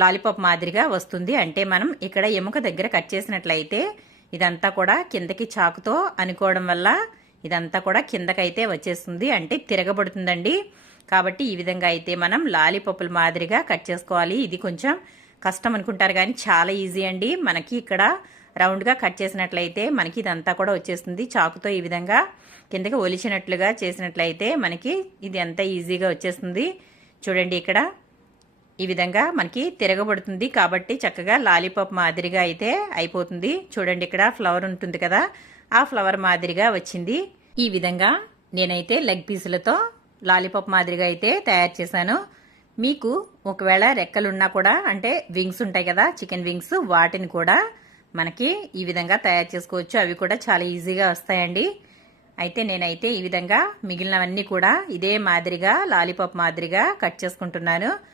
Lollipop మాదిరిగా వస్తుంది. అంటే మనం ఇక్కడ ఎముక దగ్గర కట్ చేసినట్లయితే ఇదంతా కూడా కిందకి చాకుతో అనుకోవడం వల్ల ఇదంతా కూడా కిందకైతే వచ్చేస్తుంది, అంటే తిరగబడుతుందండి. కాబట్టి ఈ విధంగా అయితే మనం లాలీపాప్ల మాదిరిగా కట్ చేసుకోవాలి. ఇది కొంచెం కష్టం అనుకుంటారు కానీ చాలా ఈజీ అండి. మనకి ఇక్కడ రౌండ్గా కట్ చేసినట్లయితే మనకి ఇదంతా కూడా వచ్చేస్తుంది. చాకుతో ఈ విధంగా కిందకి ఒలిచినట్లుగా చేసినట్లయితే మనకి ఇది ఎంత ఈజీగా వచ్చేస్తుంది. చూడండి ఇక్కడ ఈ విధంగా మనకి తిరగబడుతుంది కాబట్టి చక్కగా లాలీపాప్ మాదిరిగా అయితే అయిపోతుంది. చూడండి ఇక్కడ ఫ్లవర్ ఉంటుంది కదా, ఆ ఫ్లవర్ మాదిరిగా వచ్చింది. ఈ విధంగా నేనైతే లెగ్ పీసులతో లాలీపాప్ మాదిరిగా అయితే తయారు చేశాను. మీకు ఒకవేళ రెక్కలున్నా కూడా అంటే వింగ్స్ ఉంటాయి కదా, చికెన్ వింగ్స్, వాటిని కూడా మనకి ఈ విధంగా తయారు చేసుకోవచ్చు. అవి కూడా చాలా ఈజీగా వస్తాయండి. అయితే నేనైతే ఈ విధంగా మిగిలినవన్నీ కూడా ఇదే మాదిరిగా లాలీపాప్ మాదిరిగా కట్ చేసుకుంటున్నాను.